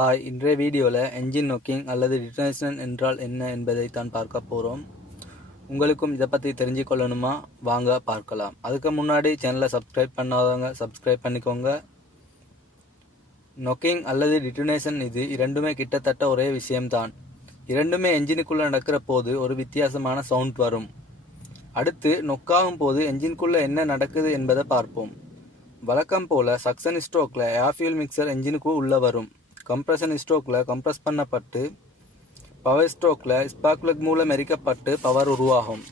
Hi, இன்றைய வீடியோவில் engine நொக்கிங் அல்லது டிட்டனேஷன் என்றால் என்ன என்பதை தான் பார்க்க போகிறோம். உங்களுக்கும் இதை பற்றி தெரிஞ்சுக்கொள்ளணுமா? வாங்க பார்க்கலாம். அதுக்கு முன்னாடி சேனலை சப்ஸ்கிரைப் பண்ணாதவங்க சப்ஸ்கிரைப் பண்ணிக்கோங்க. நொக்கிங் அல்லது டிட்டனேஷன் இது இரண்டுமே கிட்டத்தட்ட ஒரே விஷயம்தான். இரண்டுமே என்ஜினுக்குள்ளே நடக்கிற போது ஒரு வித்தியாசமான சவுண்ட் வரும். அடுத்து நொக்காகும் போது என்ஜினுக்குள்ளே என்ன நடக்குது என்பதை பார்ப்போம். வழக்கம் போல் சக்சன் ஸ்ட்ரோக்கில் ஏர் ஃபியூல் மிக்சர் என்ஜினுக்கு உள்ளே வரும். கம்ப்ரஷன் ஸ்ட்ரோக்கில் கம்ப்ரஸ் பண்ணப்பட்டு பவர் ஸ்ட்ரோக்கில் ஸ்பார்க் பிளக் மூலம் எரிக்கப்பட்டு பவர் உருவாகும்.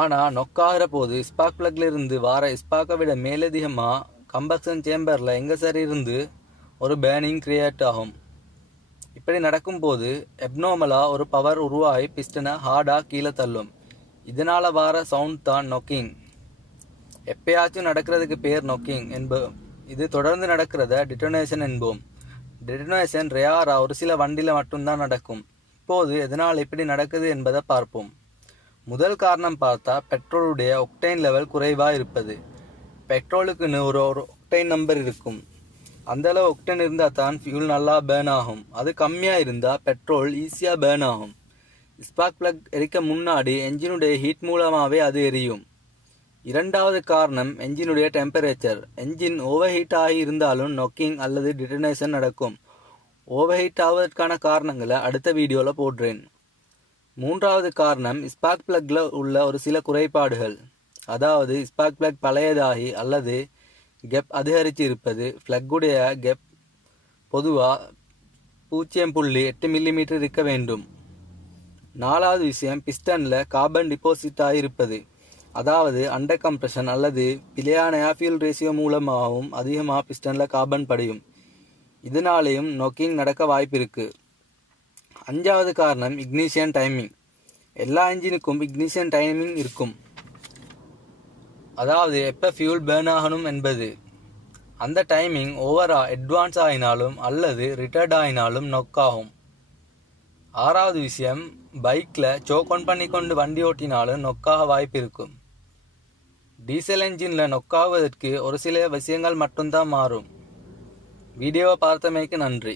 ஆனால் நொக்காகிற போது ஸ்பார்க் பிளக்ல இருந்து வார ஸ்பார்க்கை விட மேலதிகமாக கம்பக்ஷன் சேம்பரில் எங்கே சரி இருந்து ஒரு பேர்னிங் கிரியேட் ஆகும். இப்படி நடக்கும்போது எப்நார்மலாக ஒரு பவர் உருவாகி பிஸ்டனை ஹார்டாக கீழே தள்ளும். இதனால் வார சவுண்ட் தான் நொக்கிங். எப்பயாச்சும் நடக்கிறதுக்கு பேர் நொக்கிங் என்போம். இது தொடர்ந்து நடக்கிறத டிட்டனேஷன் என்போம். டிட்டனேஷன் ரேரா ஒரு சில வண்டியில் மட்டும்தான் நடக்கும். இப்போது எதனால் இப்படி நடக்குது என்பதை பார்ப்போம். முதல் காரணம் பார்த்தா பெட்ரோலுடைய ஒக்டைன் லெவல் குறைவாக இருப்பது. பெட்ரோலுக்குன்னு ஒரு ஒக்டைன் நம்பர் இருக்கும். அந்தளவு ஒக்டைன் இருந்தால் தான் ஃபியூல் நல்லா பேர்ன் ஆகும். அது கம்மியாக இருந்தால் பெட்ரோல் ஈஸியாக பேர்ன் ஆகும். ஸ்பார்க் பிளக் எரிக்க முன்னாடி என்ஜினுடைய ஹீட் மூலமாகவே அது எரியும். இரண்டாவது காரணம் என்ஜினுடைய டெம்பரேச்சர். என்ஜின் ஓவர் ஹீட் ஆகி இருந்தாலும் நொக்கிங் அல்லது டிட்டனேஷன் நடக்கும். ஓவர் ஹீட் ஆவதற்கான காரணங்களை அடுத்த வீடியோவில் போடுறேன். மூன்றாவது காரணம் ஸ்பார்க் பிளக்கில் உள்ள ஒரு சில குறைபாடுகள். அதாவது ஸ்பார்க் பிளக் பழையதாகி அல்லது கெப் அதிகரித்து இருப்பது. பிளக்குடைய கெப் பொதுவாக 0.8 மில்லிமீட்டர் இருக்க வேண்டும். நாலாவது விஷயம் பிஸ்டனில் கார்பன் டிபாசிட் ஆகியிருப்பது. அதாவது அண்டர் கம்ப்ரெஷன் அல்லது பிழையான ஏர் ஃபியூல் ரேஷியோ மூலமாகவும் அதிகமாக பிஸ்டனில் கார்பன் படியும். இதனாலேயும் நொக்கிங் நடக்க வாய்ப்பு இருக்குது. அஞ்சாவது காரணம் இக்னிஷன் டைமிங். எல்லா இன்ஜினுக்கும் இக்னிஷன் டைமிங் இருக்கும். அதாவது எப்போ ஃபியூல் பேர்ன் ஆகணும் என்பது. அந்த டைமிங் ஓவராக அட்வான்ஸ் ஆகினாலும் அல்லது ரிட்டர்ட் ஆகினாலும் நொக்காகும். ஆறாவது விஷயம் பைக்கில் சோக் ஆன் பண்ணி கொண்டு வண்டி ஓட்டினாலும் நொக்காக வாய்ப்பு இருக்கும். டீசல் என்ஜினில் நொக்காவதற்கு ஒரு சில விஷயங்கள் மட்டும்தான் மாறும். வீடியோவை பார்த்தமைக்கு நன்றி.